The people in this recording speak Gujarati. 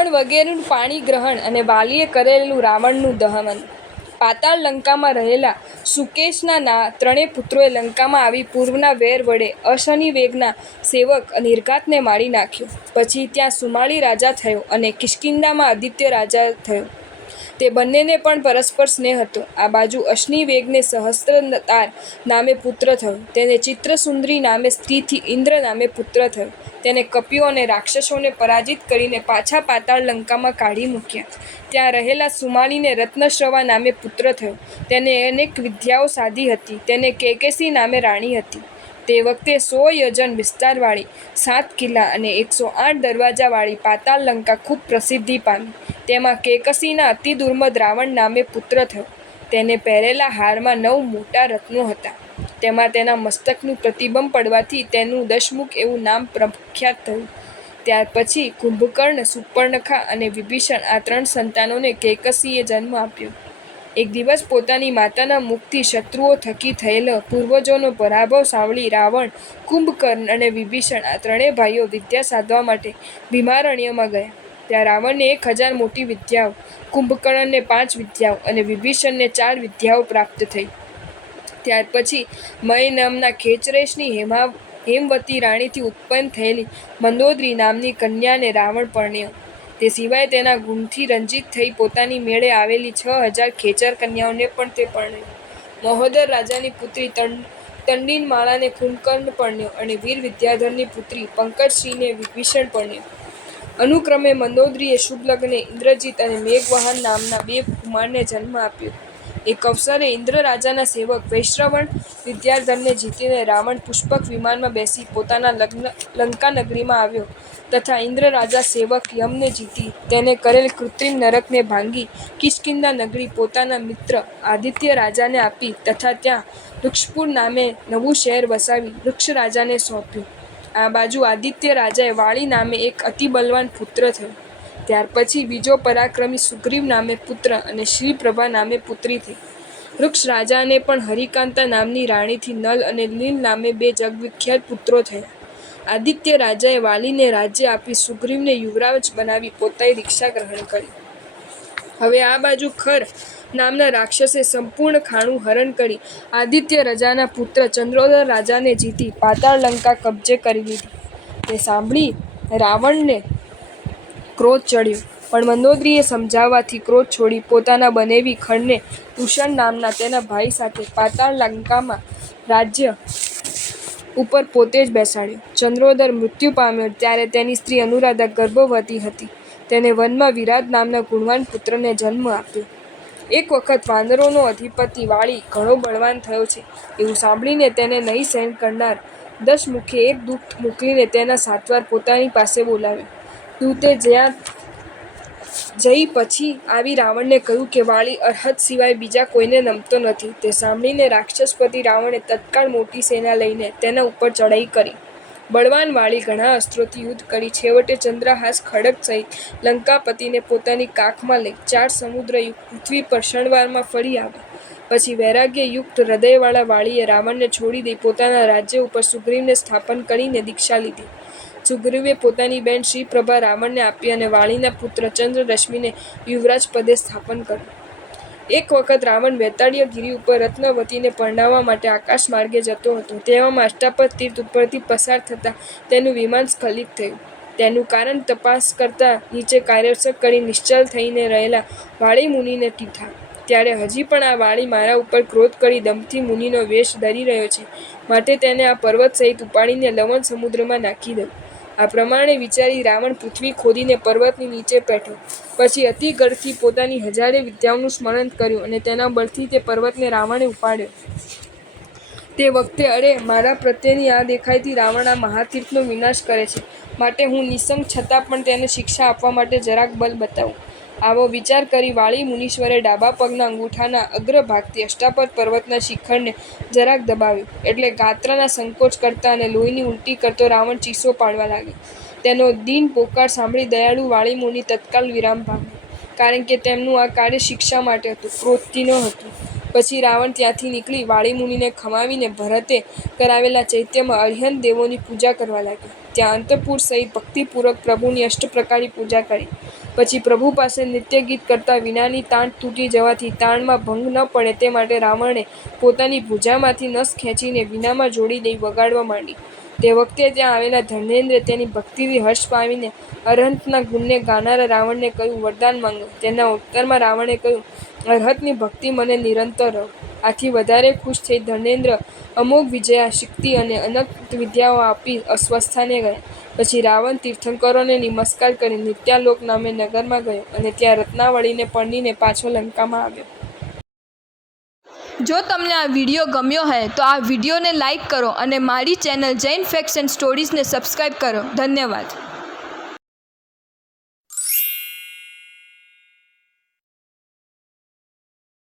પણ વગેરેનું પાણી ગ્રહણ અને વાલીએ કરેલું રાવણનું દહન. પાતાળ લંકામાં રહેલા સુકેશના ત્રણેય પુત્રોએ લંકામાં આવી પૂર્વના વેર વડે અશનિવેગના સેવક નિર્ઘાતને મારી નાખ્યો. પછી ત્યાં સુમાળી રાજા થયો અને કિષ્કિંધામાં આદિત્ય રાજા થયો. તે બંનેને પણ પરસ્પર સ્નેહ હતો. આ બાજુ અશ્નિવેગને સહસ્ત્રતાર નામે પુત્ર થયો. તેને ચિત્રસુંદરી નામે સ્ત્રીથી ઇન્દ્ર નામે પુત્ર થયો. તેને કપિઓ અને રાક્ષસોને પરાજિત કરીને પાછા પાતાળ લંકામાં કાઢી મૂક્યા. ત્યાં રહેલા સુમાળીને રત્નશ્રવા નામે પુત્ર થયો. તેને અનેક વિદ્યાઓ સાધી હતી. તેને કેકેસી નામે રાણી હતી. તે વખતે 100 યોજન વિસ્તારવાળી 7 કિલ્લા અને 108 દરવાજાવાળી પાતાળ લંકા ખૂબ પ્રસિદ્ધિ પામી. તેમાં કેકસીના અતિ દુર્મદ રાવણ નામે પુત્ર થયો. તેને પહેરેલા હારમાં 9 મોટા રત્નો હતા. તેમાં તેના મસ્તકનું પ્રતિબંધ પડવાથી તેનું દશમુખ એવું નામ પ્રખ્યાત થયું. ત્યાર પછી કુંભકર્ણ, સુપર્ણખા અને વિભીષણ આ 3 સંતાનોને કેકસીએ જન્મ આપ્યો. એક દિવસ પોતાની માતાના મુખથી શત્રુઓ થકી થયેલો પૂર્વજોનો પરાભવ સાંભળી રાવણ, કુંભકર્ણ અને વિભીષણ આ 3 ભાઈઓ વિદ્યા સાધવા માટે ભીમારણ્યમાં ગયા. ત્યાં રાવણને 1000 મોટી વિદ્યાઓ, કુંભકર્ણને 5 વિદ્યાઓ અને વિભીષણને 4 વિદ્યાઓ પ્રાપ્ત થઈ. ત્યાર પછી મય નામના ખેચરેશની હેમવતી રાણીથી ઉત્પન્ન થયેલી મંદોદરી નામની કન્યાને રાવણ પરણ્યો. તે સિવાય તેના ગુણથી રંજિત થઈ પોતાની મેળે આવેલી 6000 ખેચર કન્યાઓને પણ તે પરણ્યો. મહોદર રાજાની પુત્રી તંડીનમાળાને કુંભકર્ણ પરણ્યો અને વીર વિદ્યાધરની પુત્રી પંકજશ્રીને વિભીષણ પરણ્યો. અનુક્રમે મંદોદરીએ શુભ લગ્ને ઇન્દ્રજીત અને મેઘવાહન નામના 2 કુમારને જન્મ આપ્યો. એક અવસરે ઇન્દ્ર રાજાના સેવક વૈશ્રવણ વિદ્યાધરને જીતીને રાવણ પુષ્પક વિમાનમાં બેસી પોતાના લંકા નગરીમાં આવ્યો તથા ઇન્દ્ર રાજા સેવક યમને જીતી તેને કરેલ કૃત્રિમ નરકને ભાંગી કિષ્કિંધા નગરી પોતાના મિત્ર આદિત્ય રાજાને આપી તથા ત્યાં વૃક્ષપુર નામે નવું શહેર વસાવી વૃક્ષ રાજાને સોંપ્યું. આ બાજુ આદિત્ય રાજાએ વાળી નામે એક અતિ બલવાન પુત્ર થયો. ત્યાર પછી બીજો પરાક્રમી સુગ્રીવ નામે પુત્ર અને શ્રીપ્રભા નામે પુત્રી થઈ. વૃક્ષ રાજાને પણ હરિકાંતા નામની રાણીથી નલ અને નીલ નામે 2 જગવિખ્યાત પુત્રો થયા. આદિત્ય રાજાએ વાલીને રાજ્ય આપી સુગ્રીવને યુવરાજ બનાવી પોતાની દીક્ષા ગ્રહણ કરી. હવે આ બાજુ ખર નામના રાક્ષસે સંપૂર્ણ ખાણું હરણ કરી આદિત્ય રાજાના પુત્ર ચંદ્રોદર રાજાને જીતી પાતાળ લંકા કબજે કરી લીધી. તે સાંભળી રાવણને ક્રોધ ચડ્યો, પણ મંદોદરીએ સમજાવવાથી ક્રોધ છોડી પોતાના બનેવી ખરને દૂષણ નામના તેના ભાઈ સાથે પાતાળ લંકામાં રાજ્ય ઉપર પોતે જ બેસાડ્યો. ચંદ્રોદર મૃત્યુ પામ્યો ત્યારે તેની સ્ત્રી અનુરાધા ગર્ભવતી હતી. તેને વનમાં વિરાટ નામના ગુણવાન પુત્રને જન્મ આપ્યો. એક વખત વાનરોનો અધિપતિ વાળી ઘણો બળવાન થયો છે એવું સાંભળીને તેને નહીં સહન કરનાર દશમુખે એક દૂત મોકલીને તેના સાતવાર પોતાની પાસે બોલાવ્યો. દૂતે જ્યાં જઈ પછી આવી રાવણને કહ્યું કે વાળી અરહત સિવાય બીજા કોઈને નમતો નથી. તે સાંભળીને રાક્ષસપતિ રાવણે તત્કાળ મોટી સેના લઈને તેના ઉપર ચડાઈ કરી. બળવાન વાળી ઘણા અસ્ત્રોથી યુદ્ધ કરી છેવટે ચંદ્રહાસ ખડગ સહિત લંકાપતિને પોતાની કાખમાં લઈ 4 સમુદ્રયુક્ત પૃથ્વી પર ક્ષણવારમાં ફરી આવ્યા. પછી વૈરાગ્યયુક્ત હૃદયવાળા વાળીએ રાવણને છોડી દઈ પોતાના રાજ્ય ઉપર સુગ્રીવને સ્થાપન કરીને દીક્ષા લીધી. સુગ્રીવે પોતાની બહેન શ્રીપ્રભા રાવણને આપી અને વાળીના પુત્ર ચંદ્રરશ્મિને યુવરાજ પદે સ્થાપન કર્યું. એક વખત રાવણ વૈતાળ્યગિરી ઉપર રત્નવતીને પરણાવવા માટે આકાશ માર્ગે જતો હતો. તેવામાં અષ્ટાપદ તીર્થ ઉપરથી પસાર થતાં તેનું વિમાન સ્ખલિત થયું. તેનું કારણ તપાસ કરતા નીચે કાર્યસર કરી નિશ્ચલ થઈને રહેલા વાળી મુનિને ટીઠા. ત્યારે હજી પણ આ વાળી મારા ઉપર ક્રોધ કરી દંભથી મુનિનો વેશ ધરી રહ્યો છે, માટે તેને આ પર્વત સહિત ઉપાડીને લવણ સમુદ્રમાં નાખી દઉં. આ પ્રમાણે વિચારી રાવણ પૃથ્વી ખોદીને પર્વતની નીચે બેઠો. પછી અતિ ગર્વથી પોતાની 1000 વિદ્યાઓનું સ્મરણ કર્યું અને તેના બળથી તે પર્વતને રાવણે ઉપાડ્યો. તે વખતે અરે મારા પ્રત્યેની આ દેખાયથી રાવણ આ મહાતીર્થનો વિનાશ કરે છે, માટે હું નિસંગ છતાં પણ તેને શિક્ષા આપવા માટે જરાક બલ બતાવું. આવો વિચાર કરી વાળી મુનીશ્વરે ડાબા પગના અંગૂઠાના અગ્રભાગથી અષ્ટાપદ પર્વતના શિખરને જરાક દબાવ્યું. એટલે ગાત્રના સંકોચ કરતા અને લોહીની ઉલટી કરતો રાવણ ચીસો પાડવા લાગ્યો. તેનો દીન પોકાર સાંભળી દયાળુ વાળી મુનિ તત્કાલ વિરામ પામ્યા, કારણ કે તેમનું આ કાર્ય શિક્ષા માટે હતું, ક્રોધથી ન હતું. પછી રાવણ ત્યાંથી નીકળી વાળી મુનિને ખમાવીને ભરતે કરાવેલા ચૈત્યમાં અર્હંત દેવોની પૂજા કરવા લાગ્યો. ત્યાં અંતઃપુર સહિત ભક્તિપૂર્વક પ્રભુની અષ્ટપ્રકારની પૂજા કરી. પછી પ્રભુ પાસે નૃત્ય ગીત કરતા વિનાની તાણ તૂટી જવાથી તાણમાં ભંગ ન પડે તે માટે રાવણે પોતાની ભુજામાંથી નસ ખેંચીને વીણામાં જોડી દઈ વગાડવા માંડી. તે વખતે ત્યાં આવેલા ધર્મેન્દ્રે તેની ભક્તિથી હર્ષ પામીને અરહંતના ગુણને ગાનારા રાવણને કહ્યું, વરદાન માંગો. તેના ઉત્તરમાં રાવણે કહ્યું, અરહંતની ભક્તિ મને નિરંતર રહો. આથી વધારે ખુશ થઈ ધર્મેન્દ્ર અમોઘ વિજયા શક્તિ અને અનંત વિદ્યાઓ આપી અસ્વસ્થાને ગયા. પછી રાવણ તીર્થંકરોને નમસ્કાર કરી નિત્યાલોક નામે નગરમાં ગયો અને ત્યાં રત્નાવળીને પરણીને પાછો લંકામાં આવ્યો. જો તમને આ વિડીયો ગમ્યો હોય તો આ વિડીયોને લાઈક કરો અને મારી ચેનલ જૈન ફેક્ટ્સ એન્ડ સ્ટોરીઝને સબસ્ક્રાઈબ કરો. ધન્યવાદ.